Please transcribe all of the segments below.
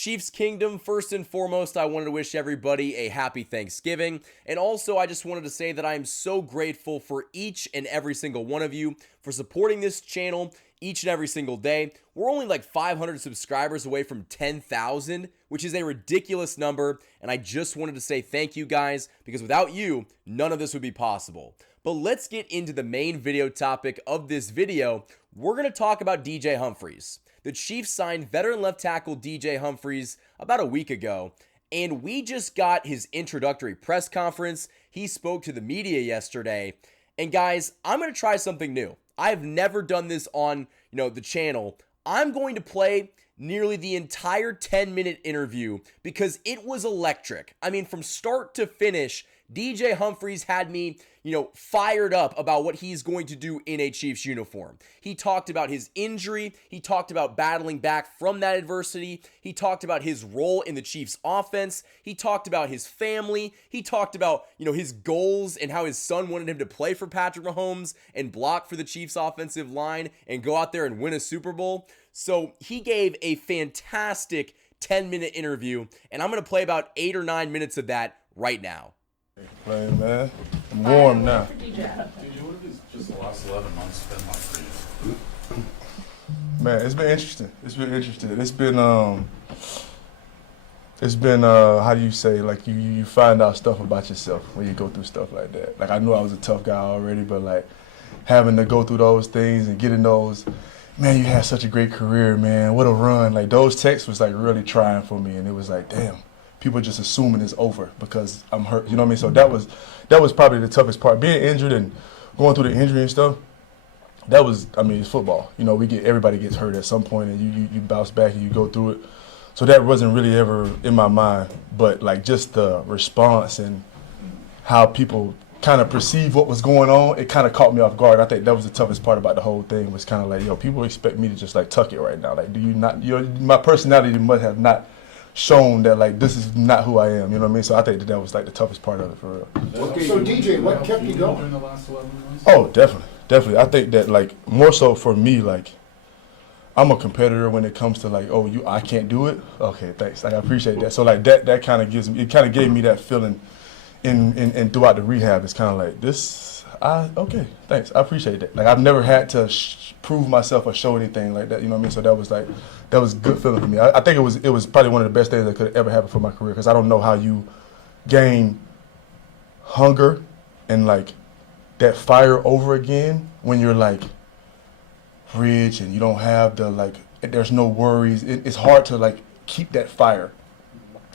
Chiefs Kingdom, first and foremost, I wanted to wish everybody a happy Thanksgiving. And also, I just wanted to say that I am so grateful for each and every single one of you for supporting this channel each and every single day. We're only like 500 subscribers away from 10,000, which is a ridiculous number. And I just wanted to say thank you guys, because without you, none of this would be possible. But let's get into the main video topic of this video. We're going to talk about DJ Humphries. The Chiefs signed veteran left tackle DJ Humphries about a week ago, and we just got his introductory press conference. He spoke to the media yesterday, and guys, I'm going to try something new. I've never done this on, the channel. I'm going to play nearly the entire 10-minute interview because it was electric. I mean, from start to finish, DJ Humphries had me, fired up about what he's going to do in a Chiefs uniform. He talked about his injury. He talked about battling back from that adversity. He talked about his role in the Chiefs offense. He talked about his family. He talked about, his goals and how his son wanted him to play for Patrick Mahomes and block for the Chiefs offensive line and go out there and win a Super Bowl. So he gave a fantastic 10-minute interview, and I'm going to play about 8 or 9 minutes of that right now. Playing, man. I'm warm now. DJ, what have just the last 11 months been like for you? Man, it's been interesting. It's been how do you say, like you find out stuff about yourself when you go through stuff like that. Like, I knew I was a tough guy already, but like having to go through those things and getting those, man, you had such a great career, man. What a run. Like, those texts was like really trying for me, and it was like, damn. People just assuming it's over because I'm hurt. You know what I mean? So that was probably the toughest part. Being injured and going through the injury and stuff, that was, it's football. Everybody gets hurt at some point, and you bounce back and you go through it. So that wasn't really ever in my mind. But like, just the response and how people kind of perceive what was going on, it kind of caught me off guard. I think that was the toughest part about the whole thing, was kind of like, people expect me to just like tuck it right now. Like, do you not? My personality must have not shown that like this is not who I am, you know what I mean? So I think that was like the toughest part of it, for real. So DJ, what kept you going? In the last 11 months? Oh, definitely. I think that like more so for me, like I'm a competitor when it comes to like, I can't do it. Okay, thanks. Like, I appreciate that. So like that kind of gave me that feeling in throughout the rehab. It's kind of like this. Okay, thanks. I appreciate that. Like, I've never had to prove myself or show anything like that. You know what I mean? So that was a good feeling for me. I think it was probably one of the best things that could ever happen for my career, because I don't know how you gain hunger and like that fire over again when you're like rich and you don't have the like. There's no worries. It's hard to like keep that fire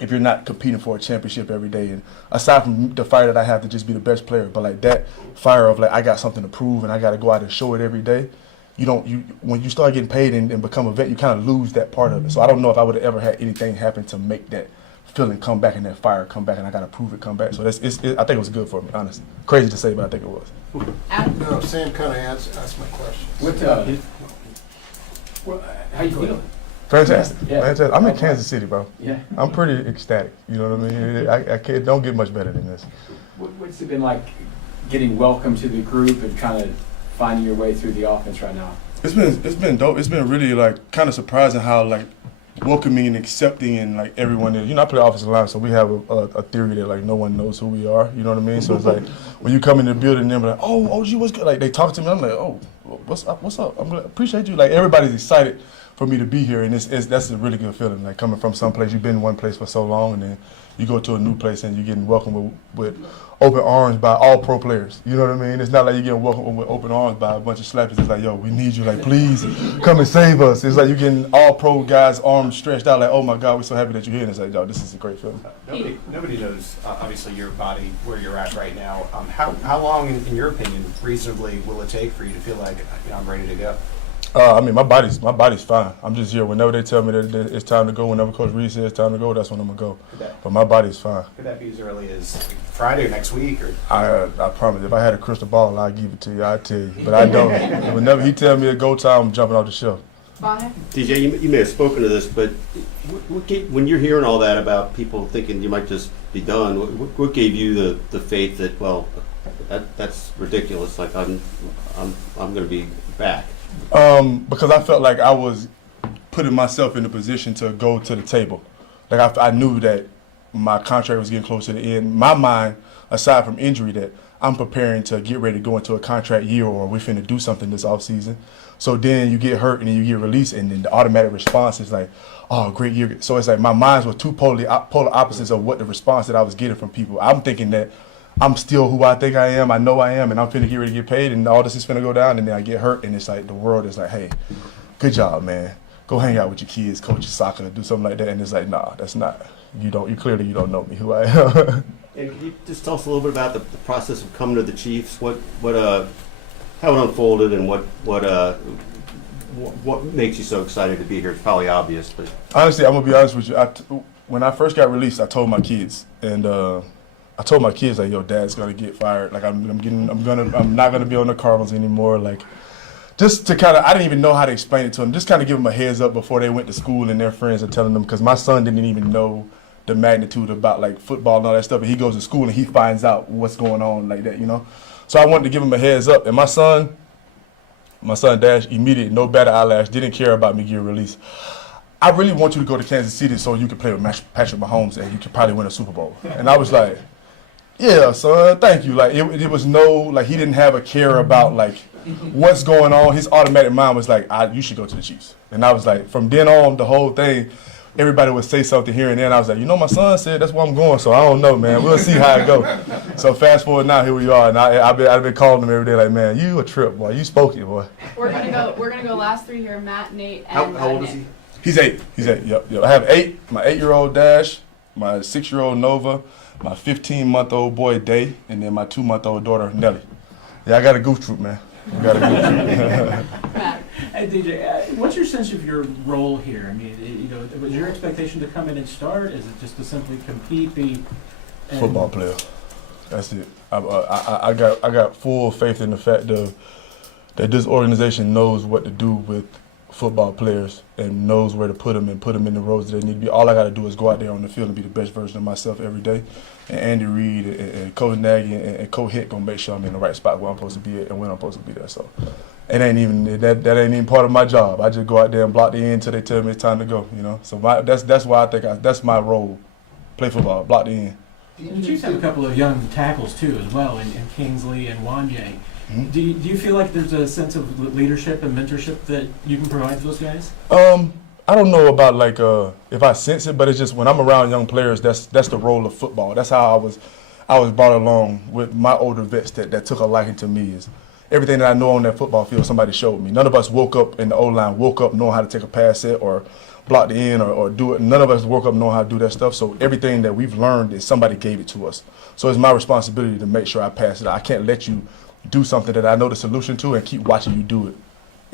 if you're not competing for a championship every day. And aside from the fire that I have to just be the best player, but like that fire of like, I got something to prove and I got to go out and show it every day. When you start getting paid and become a vet, you kind of lose that part of it. So I don't know if I would have ever had anything happen to make that feeling come back and that fire come back, and I got to prove it come back. So I think it was good for me, honestly. Crazy to say, but I think it was. No, Sam kind of asked my question. How you feeling? Fantastic. Yeah. Fantastic. I'm in Kansas City, bro. Yeah. I'm pretty ecstatic. You know what I mean? I can't, don't get much better than this. What's it been like getting welcome to the group and kind of finding your way through the offense right now? It's been dope. It's been really like kind of surprising how like welcoming and accepting and like everyone is. I play offensive line, so we have a theory that like no one knows who we are. You know what I mean? So it's like when you come in the building, they're like, "Oh, OG, what's good?" Like, they talk to me, I'm like, "Oh, what's up? What's up? I'm like, appreciate you." Like, everybody's excited for me to be here, and that's a really good feeling. Like, coming from some place, you've been in one place for so long, and then you go to a new place and you're getting welcomed with open arms by all pro players. You know what I mean? It's not like you're getting welcomed with open arms by a bunch of slappers. It's like, yo, we need you. Like, please come and save us. It's like you're getting all pro guys' arms stretched out. Like, oh my God, we're so happy that you're here. And it's like, yo, this is a great feeling. Nobody knows, obviously, your body, where you're at right now. How long, in your opinion, reasonably will it take for you to feel like, I'm ready to go? My body's fine. I'm just here. Whenever they tell me that it's time to go, whenever Coach Reed says it's time to go, that's when I'm going to go. But my body's fine. Could that be as early as Friday or next week? Or I promise. If I had a crystal ball, I'd give it to you. I'd tell you. But I don't. Whenever he tell me to go time, I'm jumping off the shelf. DJ, you may have spoken to this, but when you're hearing all that about people thinking you might just be done, what gave you the faith that, well, that's ridiculous, like I'm going to be back? Because I felt like I was putting myself in a position to go to the table. Like I knew that my contract was getting close to the end. My mind, aside from injury, that I'm preparing to get ready to go into a contract year, or we're finna do something this offseason. So then you get hurt and then you get released, and then the automatic response is like, oh, great year. So it's like my minds were two polar opposites of what the response that I was getting from people. I'm thinking that I'm still who I think I am, I know I am, and I'm finna get ready to get paid, and all this is finna go down, and then I get hurt, and it's like the world is like, hey, good job, man. Go hang out with your kids, coach soccer, do something like that. And it's like, nah, that's not, you clearly don't know me, who I am. And can you just tell us a little bit about the process of coming to the Chiefs? How it unfolded, and what makes you so excited to be here? It's probably obvious, but Honestly, I'm gonna be honest with you. When I first got released, I told my kids, and I told my kids like, "Yo, Dad's gonna get fired. Like, I'm not gonna be on the Cardinals anymore." Like, just to kind of, I didn't even know how to explain it to them. Just kind of give them a heads up before they went to school, and their friends are telling them, because my son didn't even know the magnitude about like football and all that stuff. And he goes to school and he finds out what's going on like that, you know. So I wanted to give him a heads up, and my son Dash, immediate, no better eyelash, didn't care about me getting released. I really want you to go to Kansas City so you can play with Patrick Mahomes and you can probably win a Super Bowl. And I was like, yeah, son, thank you. Like, it was no, like, he didn't have a care about, like, what's going on. His automatic mind was like, you should go to the Chiefs. And I was like, from then on, the whole thing, everybody would say something here and there, and I was like, my son said that's where I'm going, so I don't know, man. We'll see how it goes. So fast forward now, here we are, and I've been calling him every day, like, man, you a trip, boy. You spoke it, boy. We're gonna go last three here. Matt, Nate, and how old is he? He's 8. Yep. I have 8. My 8-year-old Dash, my 6-year-old Nova, my 15-month-old boy Day, and then my 2-month-old daughter Nelly. Yeah, I got a goof troop, man. Matt. Hey DJ, what's your sense of your role here? I mean, was your expectation to come in and start? Is it just to simply compete, Football player? That's it. I got full faith in the fact that this organization knows what to do with football players and knows where to put them and put them in the roles that they need to be. All I got to do is go out there on the field and be the best version of myself every day. And Andy Reid and Coach Nagy and Coach Hitt gonna make sure I'm in the right spot where I'm supposed to be at and when I'm supposed to be there. So it ain't even that ain't even part of my job. I just go out there and block the end until they tell me it's time to go. So that's why I think that's my role. Play football, block the end. The Chiefs have a couple of young tackles too, as well, in Kingsley and Wanye. Mm-hmm. Do you feel like there's a sense of leadership and mentorship that you can provide to those guys? I don't know about like if I sense it, but it's just when I'm around young players, that's the role of football. That's how I was brought along with my older vets that took a liking to me. Is everything that I know on that football field, somebody showed me. None of us woke up in the O-line, woke up knowing how to take a pass set or block the end or do it. None of us woke up knowing how to do that stuff. So everything that we've learned is somebody gave it to us. So it's my responsibility to make sure I pass it. I can't let you do something that I know the solution to and keep watching you do it.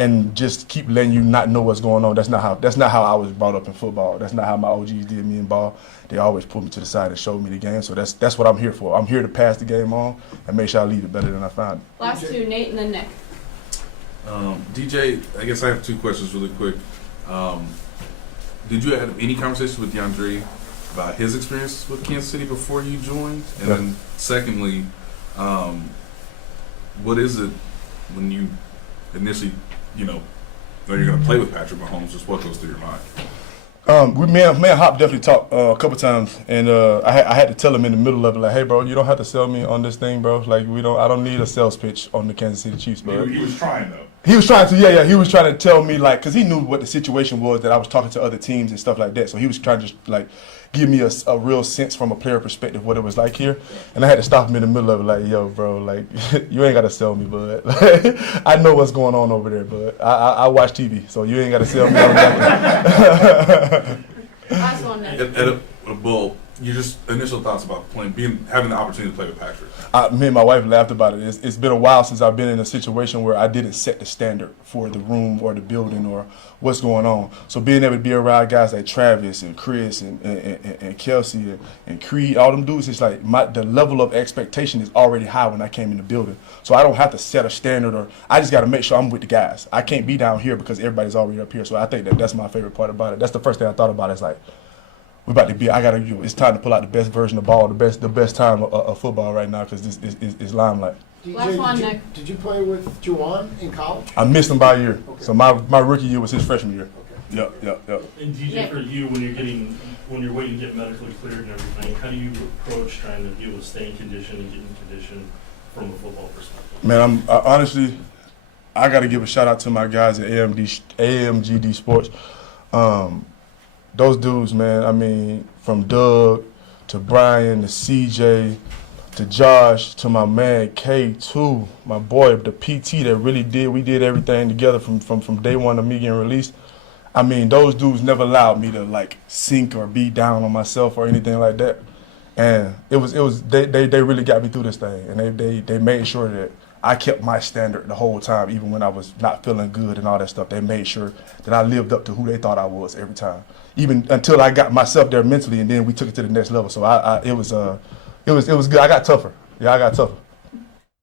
And just keep letting you not know what's going on. That's not how I was brought up in football. That's not how my OGs did me in ball. They always put me to the side and showed me the game. So that's what I'm here for. I'm here to pass the game on and make sure I leave it better than I found it. Last two, Nate and then Nick. DJ, I guess I have 2 questions really quick. Did you have any conversation with DeAndre about his experience with Kansas City before you joined? And then secondly, what is it when you initially know you're going to play with Patrick Mahomes? Just what goes through your mind? Me and Hop definitely talked a couple times, and I had to tell him in the middle of it, like, hey, bro, you don't have to sell me on this thing, bro. Like, I don't need a sales pitch on the Kansas City Chiefs, bro. He was trying, though. He was trying to, yeah. He was trying to tell me, like, because he knew what the situation was, that I was talking to other teams and stuff like that. So he was trying to, like, give me a real sense from a player perspective what it was like here. And I had to stop him in the middle of it, like, yo, bro, like, you ain't got to sell me, bud. I know what's going on over there, bud. I watch TV, so you ain't got to sell me on that. Last one, Nick. Well, your just initial thoughts about having the opportunity to play with Patrick. Me and my wife laughed about it. It's been a while since I've been in a situation where I didn't set the standard for the room or the building or what's going on. So being able to be around guys like Travis and Chris and Kelsey and Creed, all them dudes, it's like the level of expectation is already high when I came in the building. So I don't have to set a standard, or I just got to make sure I'm with the guys. I can't be down here because everybody's already up here. So I think that's my favorite part about it. That's the first thing I thought about. It's like, we're about to be. It's time to pull out the best version of ball, the best time of football right now, because this is limelight. Last one, Nick. Did you play with Juwan in college? I missed him by a year. Okay. So my rookie year was his freshman year. Okay. Yep. And DJ, Yeah. for you, when you're waiting to get medically cleared and everything, how do you approach trying to be able to stay in condition and get in condition from a football perspective? Man, honestly, I got to give a shout out to my guys at AMGD Sports. Those dudes, man. I mean, from Doug to Brian to CJ to Josh to my man K2, my boy, the PT that really did. We did everything together from day one of me getting released. I mean, those dudes never allowed me to like sink or be down on myself or anything like that. And they really got me through this thing, and they made sure that I kept my standard the whole time, even when I was not feeling good and all that stuff. They made sure that I lived up to who they thought I was every time, even until I got myself there mentally, and then we took it to the next level. So it was good. I got tougher. Yeah, I got tougher.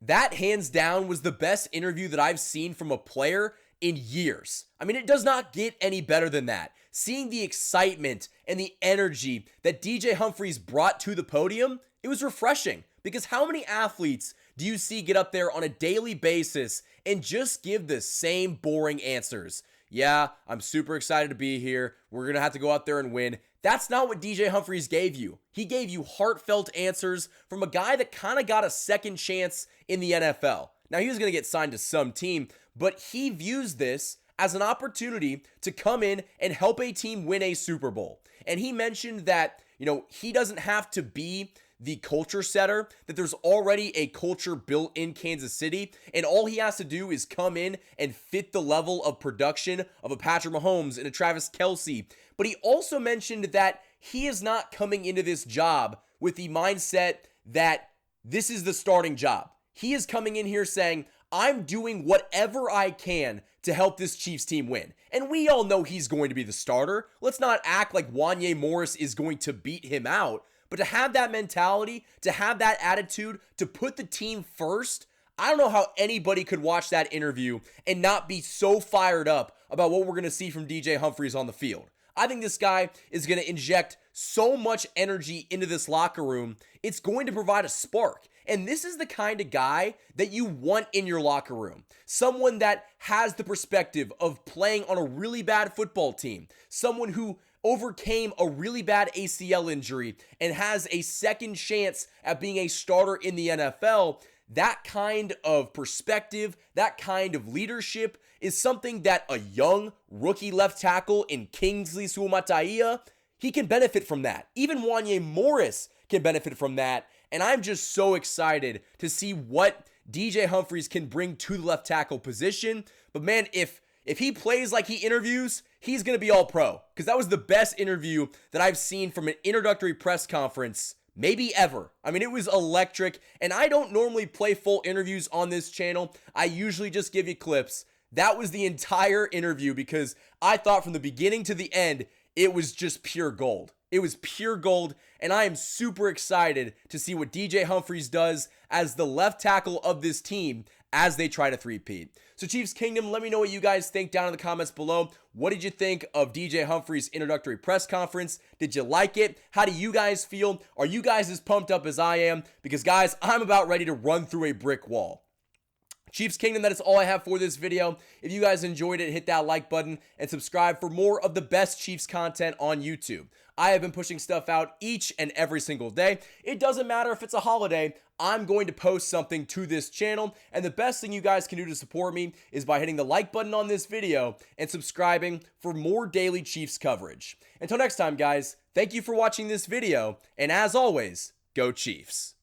That hands down was the best interview that I've seen from a player in years. I mean, it does not get any better than that. Seeing the excitement and the energy that DJ Humphries brought to the podium, it was refreshing, because how many athletes do you see get up there on a daily basis and just give the same boring answers? Yeah, I'm super excited to be here. We're going to have to go out there and win. That's not what DJ Humphries gave you. He gave you heartfelt answers from a guy that kind of got a second chance in the NFL. Now, he was going to get signed to some team, but he views this as an opportunity to come in and help a team win a Super Bowl. And he mentioned that, he doesn't have to be the culture setter, that there's already a culture built in Kansas City, and all he has to do is come in and fit the level of production of a Patrick Mahomes and a Travis Kelce. But he also mentioned that he is not coming into this job with the mindset that this is the starting job. He is coming in here saying, I'm doing whatever I can to help this Chiefs team win. And we all know he's going to be the starter. Let's not act like Wanya Morris is going to beat him out. But to have that mentality, to have that attitude, to put the team first, I don't know how anybody could watch that interview and not be so fired up about what we're going to see from DJ Humphries on the field. I think this guy is going to inject so much energy into this locker room, it's going to provide a spark. And this is the kind of guy that you want in your locker room. Someone that has the perspective of playing on a really bad football team. Someone who overcame a really bad ACL injury and has a second chance at being a starter in the NFL. That kind of perspective, that kind of leadership is something that a young rookie left tackle in Kingsley Suamataia, he can benefit from that. Even Wanya Morris can benefit from that. And I'm just so excited to see what DJ Humphries can bring to the left tackle position. But man, if he plays like he interviews, he's going to be all pro. Because that was the best interview that I've seen from an introductory press conference maybe ever. I mean, it was electric. And I don't normally play full interviews on this channel. I usually just give you clips. That was the entire interview because I thought from the beginning to the end, it was just pure gold. It was pure gold, and I am super excited to see what DJ Humphries does as the left tackle of this team as they try to three-peat. So Chiefs Kingdom, let me know what you guys think down in the comments below. What did you think of DJ Humphries' introductory press conference? Did you like it? How do you guys feel? Are you guys as pumped up as I am? Because guys, I'm about ready to run through a brick wall. Chiefs Kingdom, that is all I have for this video. If you guys enjoyed it, hit that like button and subscribe for more of the best Chiefs content on YouTube. I have been pushing stuff out each and every single day. It doesn't matter if it's a holiday, I'm going to post something to this channel. And the best thing you guys can do to support me is by hitting the like button on this video and subscribing for more daily Chiefs coverage. Until next time, guys, thank you for watching this video. And as always, go Chiefs.